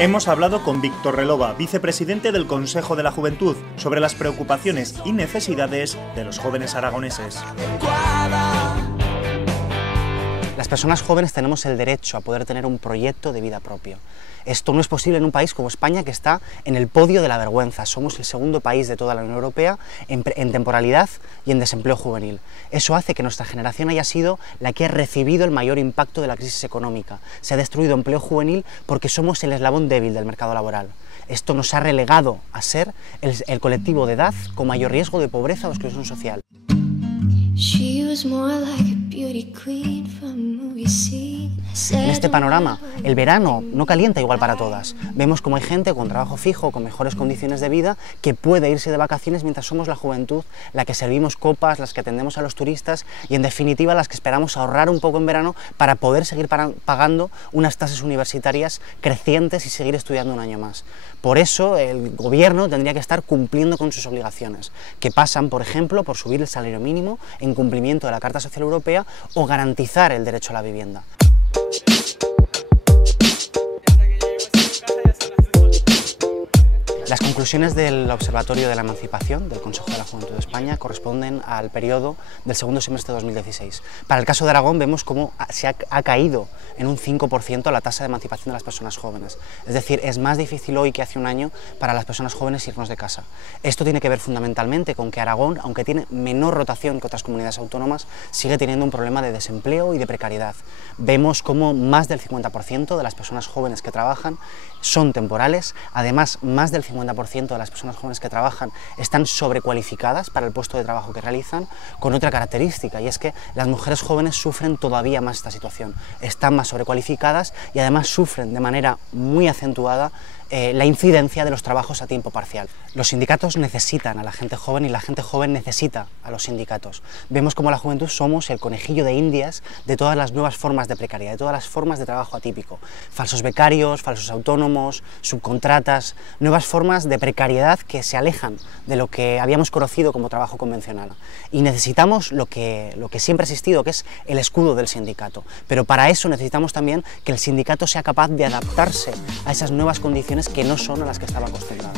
Hemos hablado con Víctor Relova, vicepresidente del Consejo de la Juventud, sobre las preocupaciones y necesidades de los jóvenes aragoneses. Las personas jóvenes tenemos el derecho a poder tener un proyecto de vida propio. Esto no es posible en un país como España, que está en el podio de la vergüenza. Somos el segundo país de toda la Unión Europea en temporalidad y en desempleo juvenil. Eso hace que nuestra generación haya sido la que ha recibido el mayor impacto de la crisis económica. Se ha destruido empleo juvenil porque somos el eslabón débil del mercado laboral. Esto nos ha relegado a ser el colectivo de edad con mayor riesgo de pobreza o exclusión social. En este panorama, el verano no calienta igual para todas. Vemos como hay gente con trabajo fijo, con mejores condiciones de vida, que puede irse de vacaciones mientras somos la juventud, la que servimos copas, las que atendemos a los turistas y, en definitiva, las que esperamos ahorrar un poco en verano para poder seguir pagando unas tasas universitarias crecientes y seguir estudiando un año más. Por eso, el gobierno tendría que estar cumpliendo con sus obligaciones, que pasan, por ejemplo, por subir el salario mínimo en cumplimiento de la Carta Social Europea o garantizar el derecho a la vivienda. Las conclusiones del Observatorio de la Emancipación del Consejo de la Juventud de España corresponden al periodo del segundo semestre de 2016. Para el caso de Aragón vemos cómo ha caído en un 5% la tasa de emancipación de las personas jóvenes. Es decir, es más difícil hoy que hace un año para las personas jóvenes irnos de casa. Esto tiene que ver fundamentalmente con que Aragón, aunque tiene menor rotación que otras comunidades autónomas, sigue teniendo un problema de desempleo y de precariedad. Vemos cómo más del 50% de las personas jóvenes que trabajan son temporales, además más del 50% de las personas jóvenes que trabajan están sobrecualificadas para el puesto de trabajo que realizan, con otra característica, y es que las mujeres jóvenes sufren todavía más esta situación, están más sobrecualificadas y además sufren de manera muy acentuada la incidencia de los trabajos a tiempo parcial. Los sindicatos necesitan a la gente joven y la gente joven necesita a los sindicatos. Vemos como la juventud somos el conejillo de indias de todas las nuevas formas de precariedad, de todas las formas de trabajo atípico. Falsos becarios, falsos autónomos, subcontratas, nuevas formas de precariedad que se alejan de lo que habíamos conocido como trabajo convencional. Y necesitamos lo que siempre ha existido, que es el escudo del sindicato. Pero para eso necesitamos también que el sindicato sea capaz de adaptarse a esas nuevas condiciones que no son a las que estaba acostumbrado.